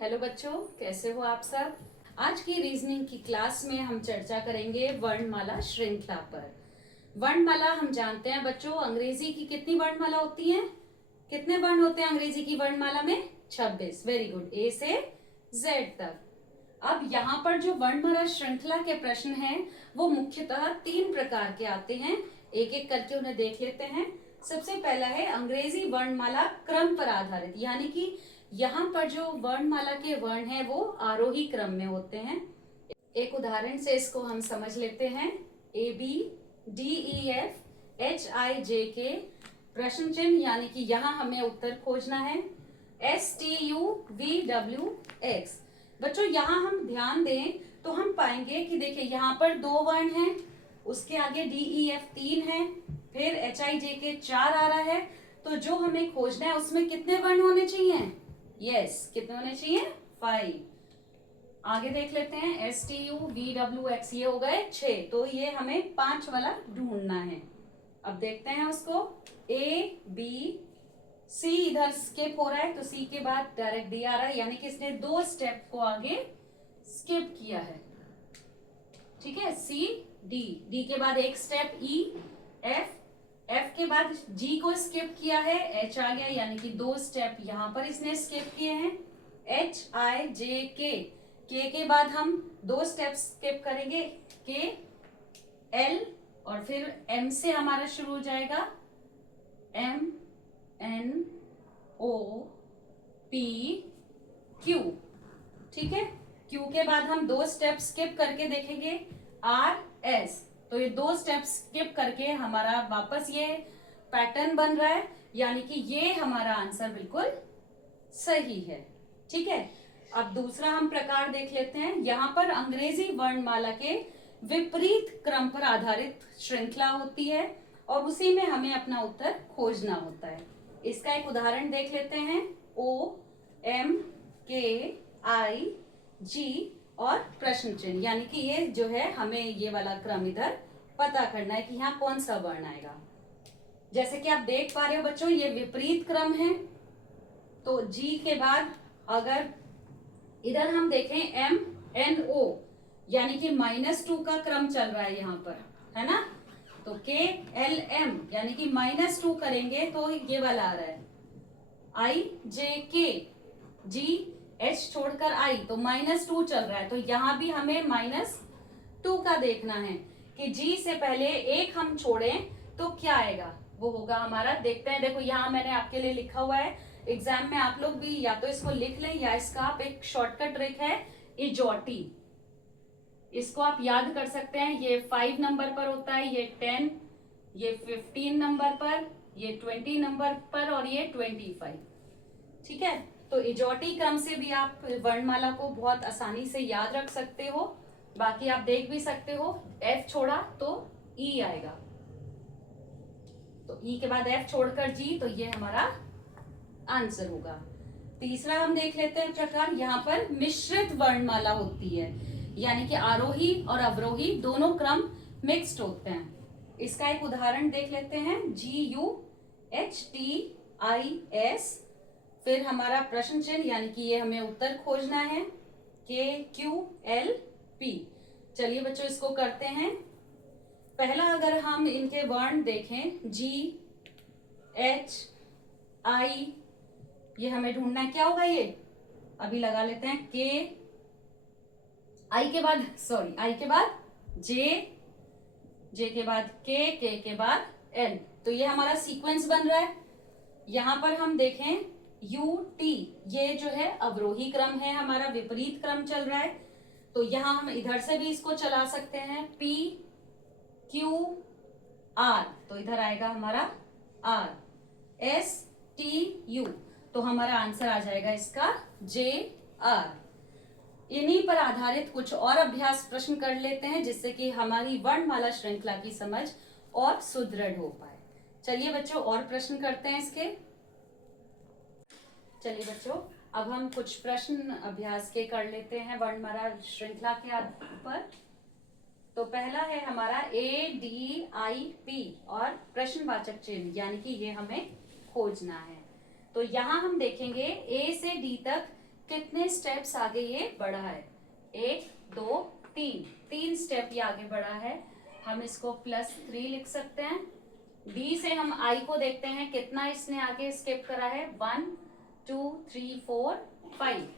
Hello बच्चों, कैसे हो आप सब। आज की रीजनिंग की क्लास में हम चर्चा करेंगे वर्णमाला श्रृंखला पर। वर्णमाला हम जानते हैं बच्चों, अंग्रेजी की कितनी वर्णमाला होती हैं? कितने वर्ण होते हैं अंग्रेजी की वर्णमाला में? 26। वेरी गुड, ए से जेड तक। अब यहाँ पर जो वर्णमाला श्रृंखला के प्रश्न हैं वो मुख्यतः 3 प्रकार के आते हैं। एक एक करके उन्हें देख लेते हैं। सबसे पहला है अंग्रेजी वर्णमाला क्रम पर आधारित, यानी कि यहाँ पर जो वर्णमाला के वर्ण हैं वो आरोही क्रम में होते हैं। एक उदाहरण से इसको हम समझ लेते हैं। A B D E F H I J K, प्रश्न चिन्ह, यानी कि यहाँ हमें उत्तर खोजना है। S T U V W x. बच्चों यहाँ हम ध्यान दें तो हम पाएंगे कि देखिए यहाँ पर 2 वर्ण हैं, उसके आगे डी ई एफ 3 है, फिर एच आई जे के 4 आ रहा है। तो जो हमें खोजना है उसमें कितने वर्ण होने चाहिए? यस, कितने होने चाहिए? 5। आगे देख लेते हैं। S T U V W x, ये हो गए 6, तो ये हमें 5 वाला ढूंढना है। अब देखते हैं उसको। ए बी सी इधर स्किप हो रहा है, तो सी के बाद डायरेक्ट डी आ रहा है, यानी कि इसने 2 स्टेप को आगे स्किप किया है। ठीक है, सी डी, डी के बाद एक स्टेप ई एफ, एफ के बाद जी को स्किप किया है, एच आ गया, यानी कि 2 स्टेप यहां पर इसने स्किप किए हैं। एच आई जे के बाद हम 2 स्टेप स्किप करेंगे, के एल, और फिर एम से हमारा शुरू हो जाएगा, M N O P Q. ठीक है, क्यू के बाद हम 2 स्टेप स्किप करके देखेंगे, आर एस। तो ये 2 स्टेप स्किप करके हमारा वापस ये पैटर्न बन रहा है, यानी कि ये हमारा आंसर बिल्कुल सही है। ठीक है, अब दूसरा हम प्रकार देख लेते हैं। यहाँ पर अंग्रेजी वर्णमाला के विपरीत क्रम पर आधारित श्रृंखला होती है और उसी में हमें अपना उत्तर खोजना होता है। इसका एक उदाहरण देख लेते हैं। ओ एम के आई जी और प्रश्न चिन्ह, यानी कि ये जो है हमें ये वाला क्रम इधर पता करना है कि यहाँ कौन सा वर्ण आएगा। जैसे कि आप देख पा रहे हो बच्चों, ये विपरीत क्रम है। तो जी के बाद अगर इधर हम देखें एम एन ओ, यानी कि -2 का क्रम चल रहा है यहाँ पर, है ना। तो के एल एम, यानी कि -2 करेंगे तो ये वाला आ रहा है। आई जे के जी एच छोड़कर आई, तो -2 चल रहा है, तो यहां भी हमें -2 का देखना है कि जी से पहले एक हम छोड़ें तो क्या आएगा, वो होगा हमारा। देखते हैं, देखो यहाँ मैंने आपके लिए लिखा हुआ है। एग्जाम में आप लोग भी या तो इसको लिख लें या इसका आप एक शॉर्टकट ट्रिक है इजोटी, इसको आप याद कर सकते हैं। ये 5 नंबर पर होता है, ये 10, ये 15 नंबर पर, ये 20 नंबर पर और ये 25। ठीक है, तो इजोटी क्रम से भी आप वर्णमाला को बहुत आसानी से याद रख सकते हो। बाकी आप देख भी सकते हो, एफ छोड़ा तो ई आएगा, तो ई के बाद एफ छोड़कर जी, तो ये हमारा आंसर होगा। तीसरा हम देख लेते हैं प्रकार। यहाँ पर मिश्रित वर्णमाला होती है, यानी कि आरोही और अवरोही दोनों क्रम मिक्स्ड होते हैं। इसका एक उदाहरण देख लेते हैं। G U H T I S, फिर हमारा प्रश्न चिन्ह, यानी कि ये हमें उत्तर खोजना है, के क्यू एल पी। चलिए बच्चों इसको करते हैं। पहला अगर हम इनके वर्ण देखें, जी एच आई, ये हमें ढूंढना है, क्या होगा ये, अभी लगा लेते हैं। के आई के बाद, सॉरी, आई के बाद जे, जे के बाद के बाद एल, तो ये हमारा सीक्वेंस बन रहा है। यहां पर हम देखें यू टी, ये जो है अवरोही क्रम है, हमारा विपरीत क्रम चल रहा है, तो यहां हम इधर से भी इसको चला सकते हैं। पी क्यू आर, तो इधर आएगा हमारा आर। एस टी यू, तो हमारा आंसर आ जाएगा इसका जे आर। इन्हीं पर आधारित कुछ और अभ्यास प्रश्न कर लेते हैं, जिससे कि हमारी वर्णमाला श्रृंखला की समझ और सुदृढ़ हो पाए। चलिए बच्चों और प्रश्न करते हैं इसके। चलिए बच्चों, अब हम कुछ प्रश्न अभ्यास के कर लेते हैं वर्णमाला श्रृंखला के आधार पर। तो पहला है हमारा ए डी आई पी और प्रश्नवाचक चिन्ह, यानी कि ये हमें खोजना है। तो यहां हम देखेंगे ए से डी तक कितने स्टेप्स आगे ये बढ़ा है, 1 2 3, 3 स्टेप ये आगे बढ़ा है। हम इसको +3 लिख सकते हैं। डी से हम आई को देखते हैं, कितना इसने आगे स्किप करा है, 1 2 3 4 5,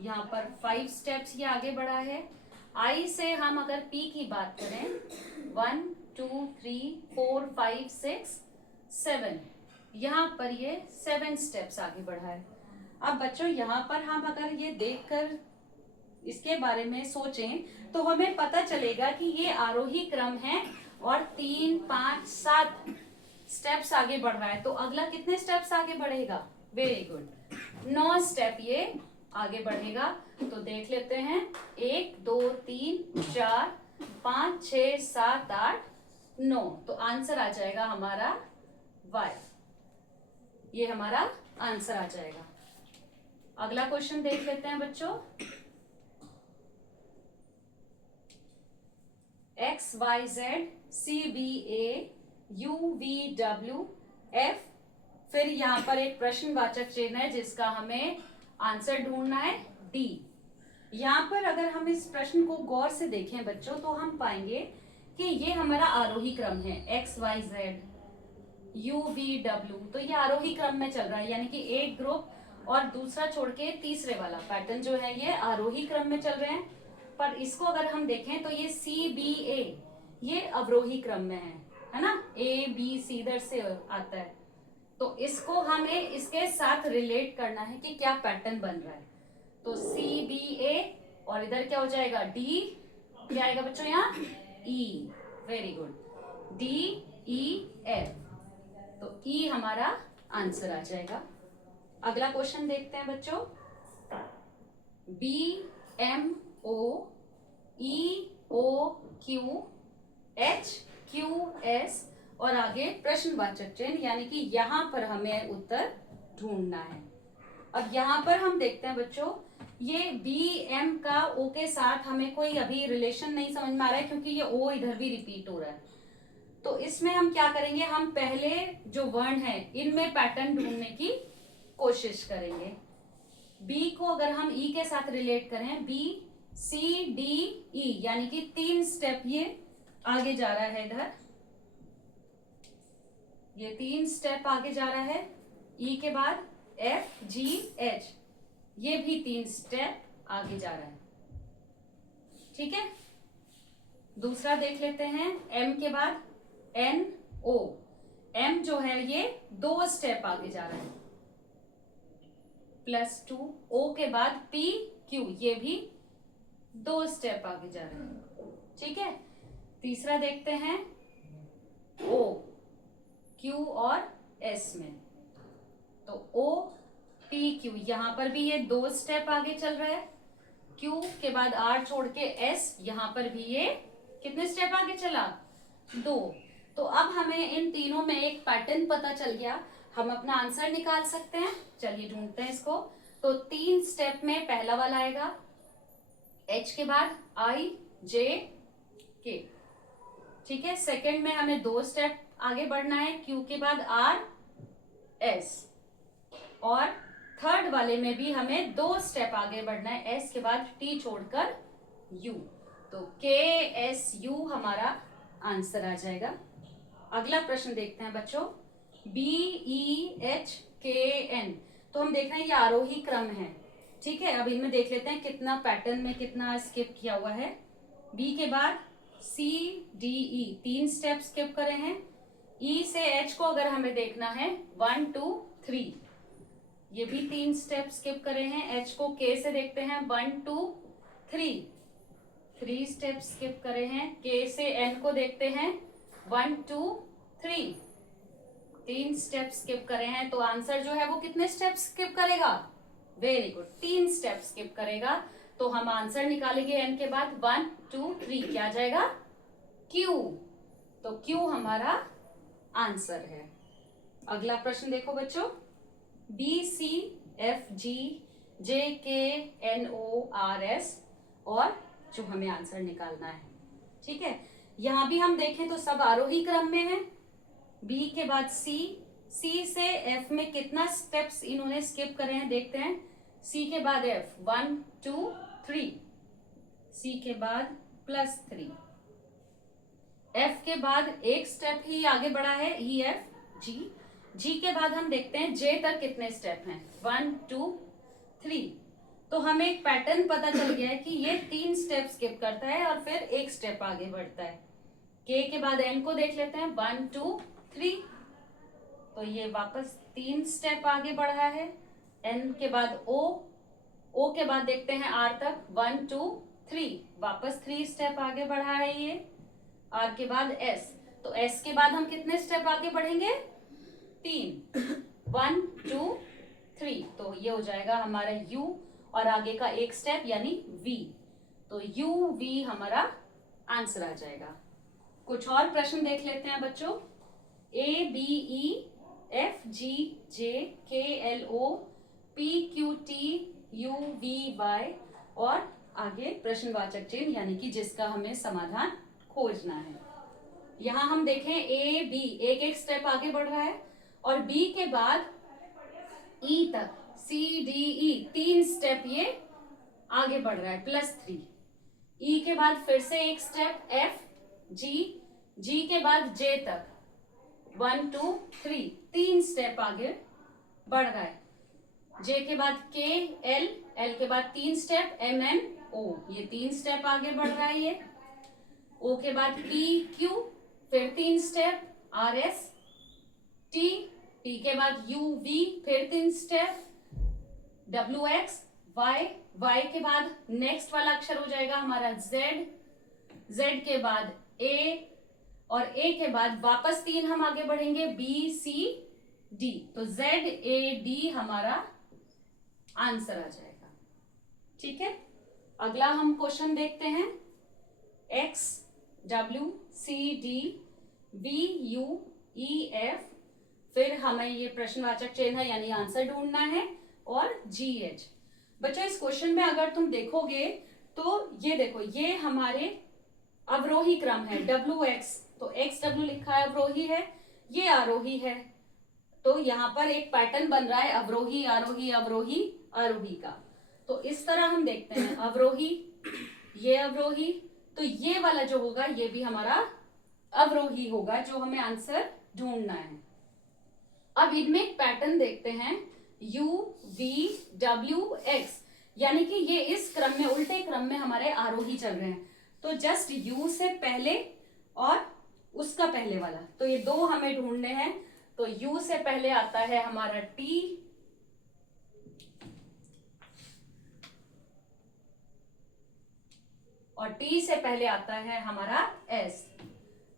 यहाँ पर 5 स्टेप्स ये आगे बढ़ा है। आई से हम अगर पी की बात करें, 1 2 3 4 5 6 7, यहाँ पर ये 7 स्टेप्स आगे बढ़ा है। अब बच्चों यहाँ पर हम अगर ये देखकर इसके बारे में सोचें तो हमें पता चलेगा कि ये आरोही क्रम है और 3 5 7 स्टेप्स आगे बढ़ रहा है। तो अगला कितने स्टेप्स आगे बढ़ेगा, वेरी गुड, 9 स्टेप ये आगे बढ़ेगा। तो देख लेते हैं, 1 2 3 4 5 6 7 8 9, तो आंसर आ जाएगा हमारा Y, ये हमारा आंसर आ जाएगा। अगला क्वेश्चन देख लेते हैं बच्चों, XYZ CBA UVWF, फिर यहाँ पर एक प्रश्नवाचक चिन्ह है जिसका हमें आंसर ढूंढना है D। यहाँ पर अगर हम इस प्रश्न को गौर से देखें बच्चों तो हम पाएंगे कि ये हमारा आरोही क्रम है, XYZ UVW, तो ये आरोही क्रम में चल रहा है, यानी कि एक ग्रुप और दूसरा छोड़ के तीसरे वाला पैटर्न जो है ये आरोही क्रम में चल रहे हैं। पर इसको अगर हम देखें तो ये CBA ये अवरोही क्रम में है ना, ABC इधर से आता है। तो इसको हमें इसके साथ रिलेट करना है कि क्या पैटर्न बन रहा है। तो CBA और इधर क्या हो जाएगा, D, क्या आएगा बच्चों यहाँ, E, वेरी गुड, DEF, तो E हमारा आंसर आ जाएगा। अगला क्वेश्चन देखते हैं बच्चों, BMOEOQHQS और आगे प्रश्नवाचक चिन्ह, यानी कि यहाँ पर हमें उत्तर ढूंढना है। अब यहाँ पर हम देखते हैं बच्चों, ये BM का O के साथ हमें कोई अभी रिलेशन नहीं समझ में आ रहा है, क्योंकि ये O इधर भी रिपीट हो रहा है। तो इसमें हम क्या करेंगे, हम पहले जो वर्ण है इनमें पैटर्न ढूंढने की कोशिश करेंगे। B को अगर हम E के साथ रिलेट करें, B C D E, यानी कि 3 स्टेप ये आगे जा रहा है, इधर ये 3 स्टेप आगे जा रहा है। E के बाद F G H, ये भी 3 स्टेप आगे जा रहा है, ठीक है। दूसरा देख लेते हैं, M के बाद N O, M जो है ये 2 स्टेप आगे जा रहा है, +2, O के बाद P Q, ये भी 2 स्टेप आगे जा रहे हैं, ठीक है। तीसरा देखते हैं O Q और S में, तो O P Q, यहां पर भी ये 2 स्टेप आगे चल रहा है। Q के बाद R छोड़ के S, यहां पर भी ये कितने स्टेप आगे चला, 2। तो अब हमें इन तीनों में एक पैटर्न पता चल गया, हम अपना आंसर निकाल सकते हैं। चलिए ढूंढते हैं इसको। तो 3 स्टेप में पहला वाला आएगा, H के बाद I J K, ठीक है। सेकंड में हमें 2 स्टेप आगे बढ़ना है, Q के बाद R S, और थर्ड वाले में भी हमें 2 स्टेप आगे बढ़ना है, S के बाद T छोड़कर U, तो K S U हमारा आंसर आ जाएगा। अगला प्रश्न देखते हैं बच्चों, BEHKN, तो हम देख रहे हैं ये आरोही क्रम है, ठीक है। अब इनमें देख लेते हैं कितना पैटर्न में कितना स्किप किया हुआ है। B के बाद CDE, 3 स्टेप स्किप करे हैं। E से H को अगर हमें देखना है, 1 2 3, ये भी 3 स्टेप स्किप करे हैं। H को K से देखते हैं, 1 2 3, 3 स्टेप स्किप करे हैं। K से N को देखते हैं, 1 2 3, 3 स्टेप स्किप करे हैं। तो आंसर जो है वो कितने स्टेप स्किप करेगा, वेरी गुड, 3 स्टेप स्किप करेगा। तो हम आंसर निकालेंगे N के बाद 1 2 3, क्या आ जाएगा, Q, तो Q हमारा आंसर है। अगला प्रश्न देखो बच्चों, BCFGJKNORS, और जो हमें आंसर निकालना है, ठीक है। यहां भी हम देखें तो सब आरोही क्रम में है। B के बाद C, C से F में कितना स्टेप्स इन्होंने स्किप करे हैं देखते हैं, C के बाद F 1 2 3, C के बाद +3, F के बाद एक स्टेप ही आगे बढ़ा है E F G, G के बाद हम देखते हैं J तक कितने स्टेप हैं 1 2 3। तो हमें एक पैटर्न पता चल गया है कि ये 3 स्टेप स्किप करता है और फिर एक स्टेप आगे बढ़ता है। K के बाद N को देख लेते हैं 1 2 3, तो ये वापस 3 स्टेप आगे बढ़ा है। N के बाद O, O के बाद देखते हैं R तक 1 2 3, वापस 3 स्टेप आगे बढ़ा है ये। R के बाद S, तो S के बाद हम कितने स्टेप आगे बढ़ेंगे 3, 1 2 3, तो ये हो जाएगा हमारा U और आगे का एक स्टेप यानी V, तो U V हमारा आंसर आ जाएगा। कुछ और प्रश्न देख लेते हैं बच्चों। A B E F G J K L O P Q T U V Y और आगे प्रश्नवाचक चिन्ह यानी कि जिसका हमें समाधान खोजना है। यहाँ हम देखें A B एक एक स्टेप आगे बढ़ रहा है और B के बाद E तक C D E 3 स्टेप ये आगे बढ़ रहा है +3। E के बाद फिर से एक स्टेप F G, G के बाद J तक 1 2 3, 3 स्टेप आगे बढ़ रहा है। J के बाद K L, L के बाद 3 स्टेप M N O, ये 3 स्टेप आगे बढ़ रहा है ये। O के बाद P Q, फिर 3 step R S T, T के बाद U V, फिर 3 step W X Y, Y के बाद नेक्स्ट वाला अक्षर हो जाएगा हमारा Z, Z के बाद A और A के बाद वापस 3 हम आगे बढ़ेंगे B C D, तो Z A D हमारा आंसर आ जाएगा। ठीक है, अगला हम क्वेश्चन देखते हैं। X W C D V U E F, फिर हमें ये प्रश्नवाचक चिन्ह यानी आंसर ढूंढना है और GH। बच्चों इस क्वेश्चन में अगर तुम देखोगे तो ये देखो ये हमारे अवरोही क्रम है WX, तो XW लिखा है अवरोही है, ये आरोही है, तो यहाँ पर एक पैटर्न बन रहा है अवरोही आरोही अवरोही आरोही का। तो इस तरह हम देखते हैं अवरोही, ये अवरोही, तो ये वाला जो होगा ये भी हमारा अवरोही होगा जो हमें आंसर ढूंढना है। अब इनमें एक पैटर्न देखते हैं U V W X, यानी कि ये इस क्रम में उल्टे क्रम में हमारे आरोही चल रहे हैं, तो जस्ट U से पहले और उसका पहले वाला, तो ये दो हमें ढूंढने हैं। तो U से पहले आता है हमारा T और T से पहले आता है हमारा S,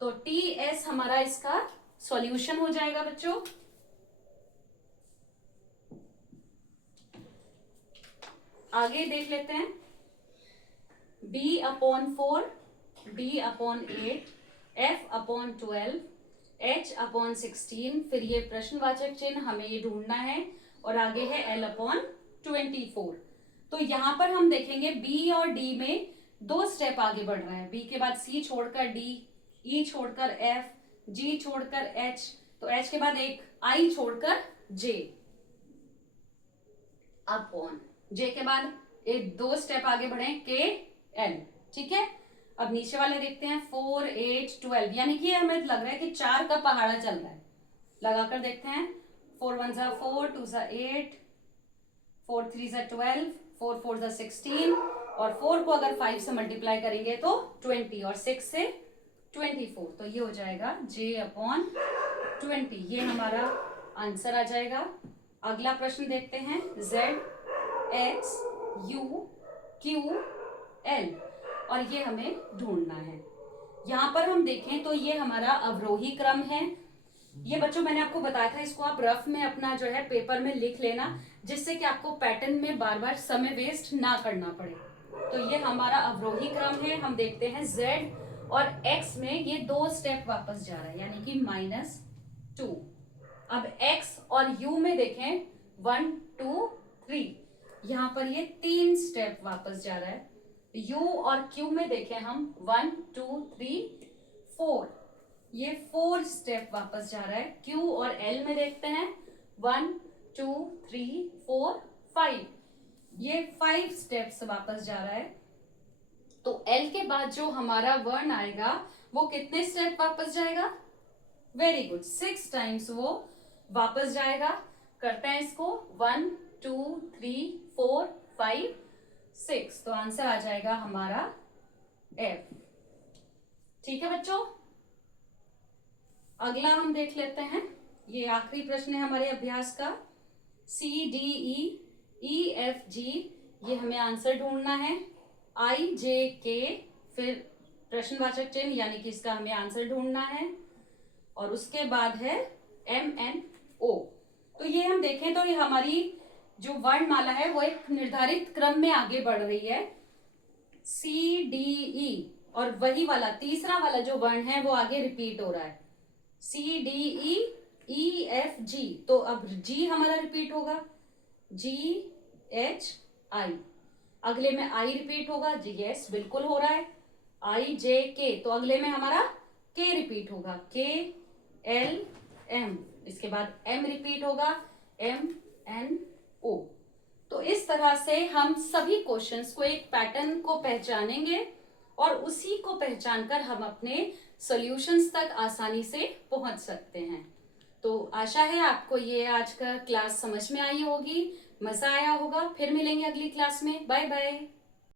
तो T S हमारा इसका सॉल्यूशन हो जाएगा बच्चों। आगे देख लेते हैं B/4, D/8, F/12, H/16, फिर ये प्रश्नवाचक चिन्ह हमें ये ढूंढना है और आगे है L/24। तो यहां पर हम देखेंगे B और D में 2 स्टेप आगे बढ़ रहा है। B के बाद C छोड़कर D, E छोड़कर F, G छोड़कर H, तो H के बाद एक I छोड़कर J अपॉन J के बाद एक 2 स्टेप आगे बढ़े K L। ठीक है, अब नीचे वाले देखते हैं 4 8 12, यानी कि हमें लग रहा है कि 4 का पहाड़ा चल रहा है। लगाकर देखते हैं 4 1 4, 2 8, 4 3 12, 4 4 16 और 4 को अगर 5 से मल्टीप्लाई करेंगे तो 20 और 6 से 24, तो ये हो जाएगा J/20, ये हमारा आंसर आ जाएगा। अगला प्रश्न देखते हैं Z X U Q L और ये हमें ढूंढना है। यहाँ पर हम देखें तो ये हमारा अवरोही क्रम है। ये बच्चों मैंने आपको बताया था, इसको आप रफ में अपना जो है पेपर में लिख लेना, जिससे कि आपको पैटर्न में बार बार समय वेस्ट ना करना पड़े। तो ये हमारा अवरोही क्रम है। हम देखते हैं Z और X में ये 2 स्टेप वापस जा रहा है, यानी कि -2। अब X और U में देखें 1 2 3, यहाँ पर ये 3 स्टेप वापस जा रहा है। U और Q में देखें हम 1 2 3 4, ये 4 स्टेप वापस जा रहा है। Q और L में देखते हैं 1 2 3 4 5, ये 5 स्टेप्स वापस जा रहा है। तो एल के बाद जो हमारा वर्ण आएगा वो कितने स्टेप वापस जाएगा? वेरी गुड, 6 टाइम्स वो वापस जाएगा। करते हैं इसको, 1 2 3 4 5 6, तो आंसर आ जाएगा हमारा एफ। ठीक है बच्चों, अगला हम देख लेते हैं। ये आखिरी प्रश्न है हमारे अभ्यास का। C D E F G, ये हमें आंसर ढूंढना है। आई जे के, फिर प्रश्नवाचक चिन्ह यानी कि इसका हमें आंसर ढूंढना है। और उसके बाद है एम एन ओ। तो ये हम देखें तो ये हमारी जो वर्णमाला है वो एक निर्धारित क्रम में आगे बढ़ रही है। सी डी ई, और वही वाला तीसरा वाला जो वर्ण है वो आगे रिपीट हो रहा है। C D E F G, तो अब जी हमारा रिपीट होगा, जी एच आई। अगले में आई रिपीट होगा, जी यस बिल्कुल हो रहा है। आई जे के, तो अगले में हमारा के रिपीट होगा, के एल एम। इसके बाद एम रिपीट होगा, एम एन ओ। तो इस तरह से हम सभी क्वेश्चंस को एक पैटर्न को पहचानेंगे और उसी को पहचानकर हम अपने सॉल्यूशंस तक आसानी से पहुंच सकते हैं। तो आशा है आपको ये आज का क्लास समझ में आई होगी, मजा आया होगा। फिर मिलेंगे अगली क्लास में। Bye bye.